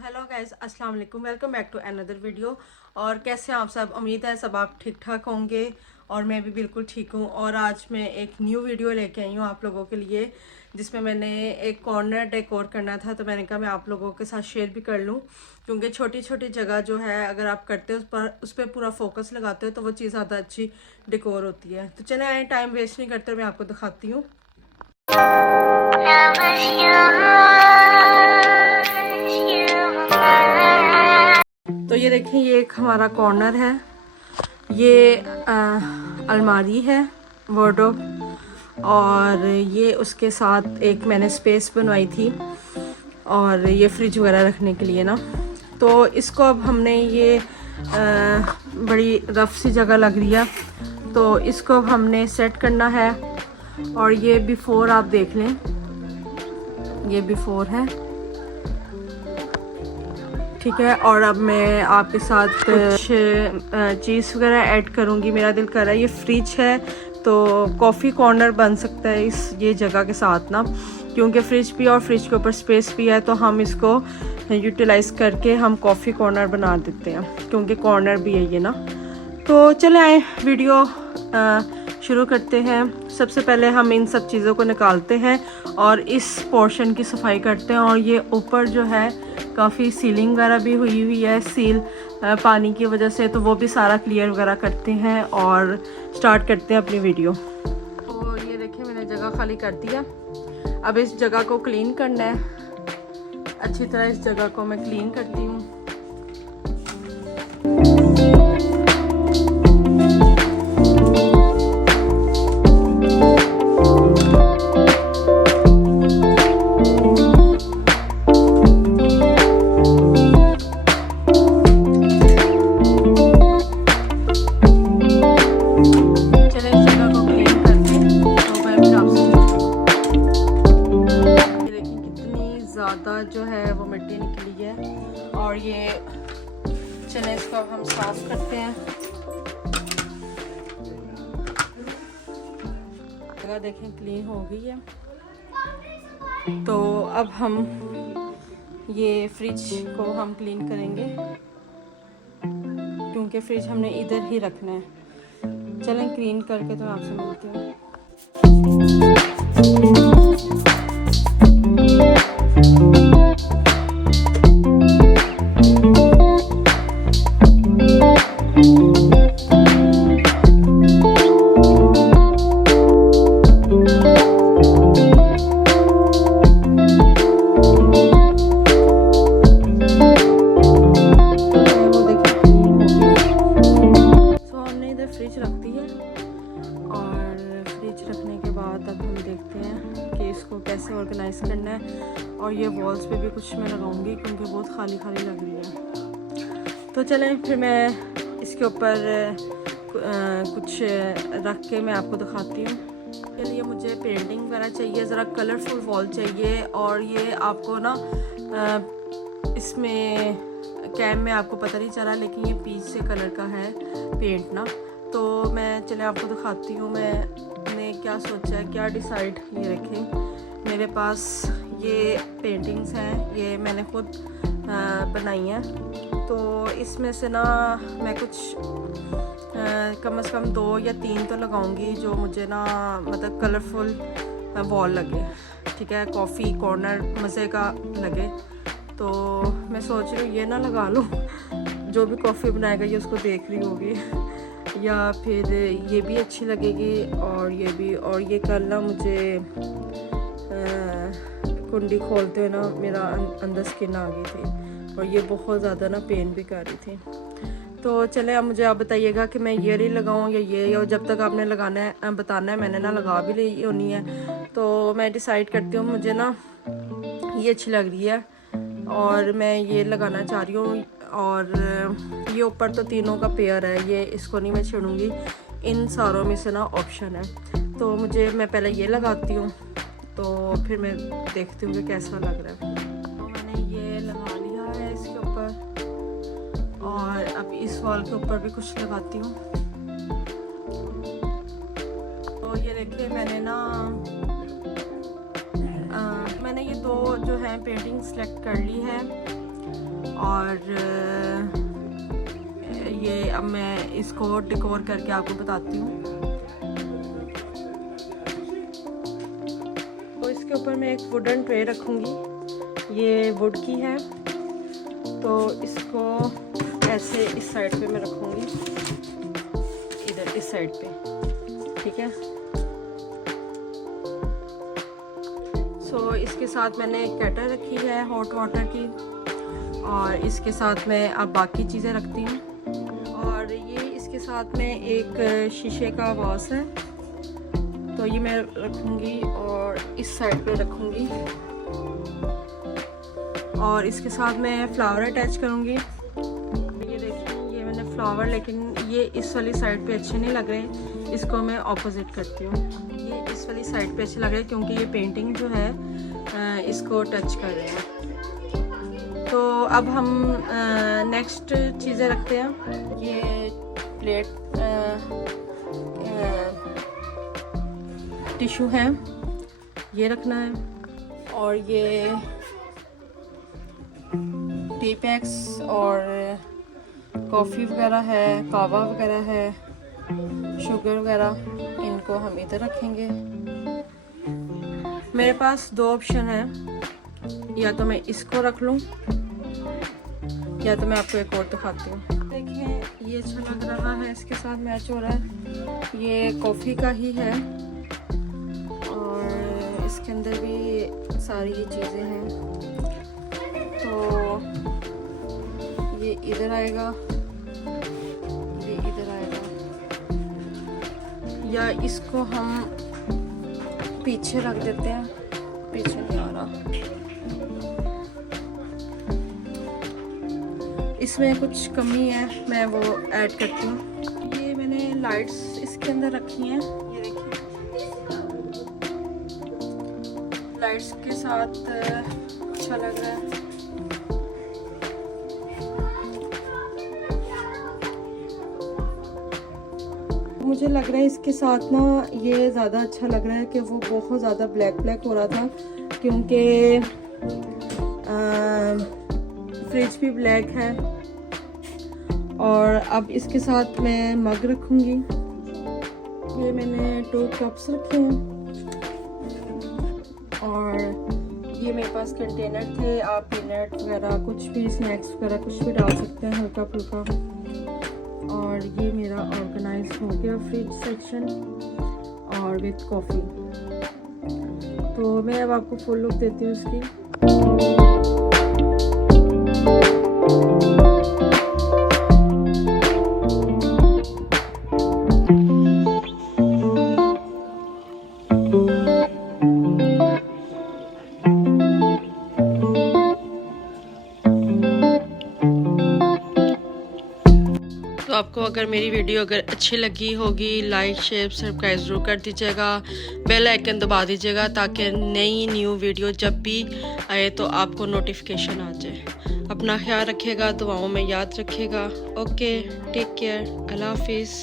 Hello guys, अस्सलाम वालेकुम। Welcome back to another video. और कैसे हैं आप सब? उम्मीद है सब आप ठीक ठाक होंगे और मैं भी बिल्कुल ठीक हूँ। और आज मैं एक न्यू वीडियो लेके आई हूँ आप लोगों के लिए, जिसमें मैंने एक कॉर्नर डेकोर करना था। तो मैंने कहा मैं आप लोगों के साथ शेयर भी कर लूँ, क्योंकि छोटी छोटी जगह जो है अगर आप करते हो उस पर पूरा फोकस लगाते हो तो वो चीज़ ज़्यादा अच्छी डेकोर होती है। तो चले आए, टाइम वेस्ट नहीं करते, मैं आपको दिखाती हूँ। तो ये देखें, ये एक हमारा कॉर्नर है। ये अलमारी है, वार्डरोब, और ये उसके साथ एक मैंने स्पेस बनवाई थी, और ये फ्रिज वगैरह रखने के लिए ना। तो इसको अब हमने ये बड़ी रफ सी जगह लग रही है, तो इसको अब हमने सेट करना है। और ये बिफोर आप देख लें, ये बिफोर है, ठीक है। और अब मैं आपके साथ कुछ चीज़ वगैरह ऐड करूँगी। मेरा दिल कर रहा है, ये फ्रिज है तो कॉफ़ी कॉर्नर बन सकता है इस ये जगह के साथ ना, क्योंकि फ्रिज भी और फ्रिज के ऊपर स्पेस भी है, तो हम इसको यूटिलाइज़ करके हम कॉफ़ी कॉर्नर बना देते हैं, क्योंकि कॉर्नर भी है ये ना। तो चले आए, वीडियो शुरू करते हैं। सबसे पहले हम इन सब चीज़ों को निकालते हैं और इस पोर्शन की सफाई करते हैं। और ये ऊपर जो है काफ़ी सीलिंग वगैरह भी हुई है, सील पानी की वजह से, तो वो भी सारा क्लियर वगैरह करते हैं और स्टार्ट करते हैं अपनी वीडियो। तो ये देखिए, मैंने जगह खाली कर दिया। अब इस जगह को क्लीन करना है अच्छी तरह। इस जगह को मैं क्लीन करती हूँ। जो है वो मिट्टी निकली है, और ये चले इसको अब हम साफ करते हैं। जगह देखें क्लीन हो गई है। तो अब हम ये फ्रिज को हम क्लीन करेंगे, क्योंकि फ्रिज हमने इधर ही रखना है। चलें क्लीन करके तो आपसे मिलते हैं। फ्रिज रख दी है, और फ्रिज रखने के बाद अब हम देखते हैं कि इसको कैसे ऑर्गेनाइज करना है। और ये वॉल्स पे भी कुछ मैं लगाऊंगी, क्योंकि बहुत खाली खाली लग रही है। तो चलें फिर मैं इसके ऊपर कुछ रख के मैं आपको दिखाती हूँ। के लिए मुझे पेंटिंग वगैरह चाहिए, ज़रा कलरफुल वॉल चाहिए। और ये आपको ना इसमें कैम में आपको पता नहीं चला, लेकिन ये पीच से कलर का है पेंट ना। तो मैं चले आपको दिखाती हूँ मैंने क्या सोचा है, क्या डिसाइड ये रखें। मेरे पास ये पेंटिंग्स हैं, ये मैंने खुद बनाई हैं। तो इसमें से ना मैं कुछ कम से कम 2 या 3 तो लगाऊंगी, जो मुझे ना मतलब कलरफुल वॉल लगे, ठीक है, कॉफ़ी कॉर्नर मज़े का लगे। तो मैं सोच रही हूँ ये ना लगा लूँ, जो भी कॉफ़ी बनाएगा ये उसको देख रही होगी, या फिर ये भी अच्छी लगेगी और ये भी। और ये कल ना मुझे कुंडी खोलते हुए ना मेरा अंदर स्किन आ गई थी, और ये बहुत ज़्यादा ना पेन भी कर रही थी। तो चले, अब मुझे आप बताइएगा कि मैं ये लगाऊं या ये, और जब तक आपने लगाना है बताना है। मैंने ना लगा भी ली होनी है, तो मैं डिसाइड करती हूँ। मुझे ना ये अच्छी लग रही है और मैं ये लगाना चाह रही हूँ। और ये ऊपर तो तीनों का पेयर है, ये इसको नहीं मैं छेड़ूंगी, इन सारों में से ना ऑप्शन है। तो मैं पहले ये लगाती हूँ, तो फिर मैं देखती हूँ कि कैसा लग रहा है। तो मैंने ये लगा लिया है इसके ऊपर, और अब इस वॉल के ऊपर भी कुछ लगाती हूँ। तो ये देखिए, मैंने ये 2 जो है पेंटिंग सेलेक्ट कर ली है। और ये अब मैं इसको डेकोर करके आपको बताती हूँ। तो इसके ऊपर मैं एक वुडन ट्रे रखूँगी, ये वुड की है। तो इसको ऐसे इस साइड पे मैं रखूँगी, इधर इस साइड पे, ठीक है। सो इसके साथ मैंने एक केटल रखी है हॉट वाटर की, और इसके साथ मैं अब बाकी चीज़ें रखती हूँ। और ये इसके साथ में एक शीशे का वास है, तो ये मैं रखूँगी और इस साइड पे रखूँगी। और इसके साथ मैं फ्लावर अटैच करूँगी। ये देखिए, ये मैंने फ्लावर, लेकिन ये इस वाली साइड पे अच्छे नहीं लग रहे, इसको मैं ऑपोजिट करती हूँ। ये इस वाली साइड पे अच्छे लग रहे हैं क्योंकि ये पेंटिंग जो है इसको टच कर रहे हैं। तो अब हम नेक्स्ट चीज़ें रखते हैं। ये प्लेट टिश्यू है, ये रखना है। और ये टी पैक्स और कॉफ़ी वगैरह है, कावा वगैरह है, शुगर वगैरह, इनको हम इधर रखेंगे। मेरे पास दो ऑप्शन है, या तो मैं इसको रख लूँ या तो मैं आपको एक और दिखाती हूँ। देखिए, ये अच्छा लग रहा है, इसके साथ मैच हो रहा है। ये कॉफ़ी का ही है और इसके अंदर भी सारी ये चीज़ें हैं। तो ये इधर आएगा, ये इधर आएगा, या इसको हम पीछे रख देते हैं, पीछे नहीं आ रहा। इसमें कुछ कमी है, मैं वो ऐड करती हूँ। ये मैंने लाइट्स इसके अंदर रखी हैं, ये देखिए, लाइट्स के साथ अच्छा लग रहा है। मुझे लग रहा है इसके साथ ना ये ज़्यादा अच्छा लग रहा है कि वो बहुत ज़्यादा ब्लैक ब्लैक हो रहा था, क्योंकि फ्रिज भी ब्लैक है। और अब इसके साथ मैं मग रखूँगी। ये मैंने 2 कप्स रखे हैं और ये मेरे पास कंटेनर थे। आप पीनट वगैरह, कुछ भी स्नैक्स वगैरह कुछ भी डाल सकते हैं, हल्का फुल्का। और ये मेरा ऑर्गेनाइज हो गया फ्रिज सेक्शन और विथ कॉफ़ी। तो मैं अब आपको फुल लुक देती हूँ इसकी। तो आपको अगर मेरी वीडियो अगर अच्छी लगी होगी, लाइक शेयर सब्सक्राइब ज़रूर कर दीजिएगा, बेल आइकन दबा दीजिएगा ताकि नई न्यू वीडियो जब भी आए तो आपको नोटिफिकेशन आ जाए। अपना ख्याल रखिएगा, दुआओं में याद रखिएगा। ओके, टेक केयर, अल्लाह हाफिज़।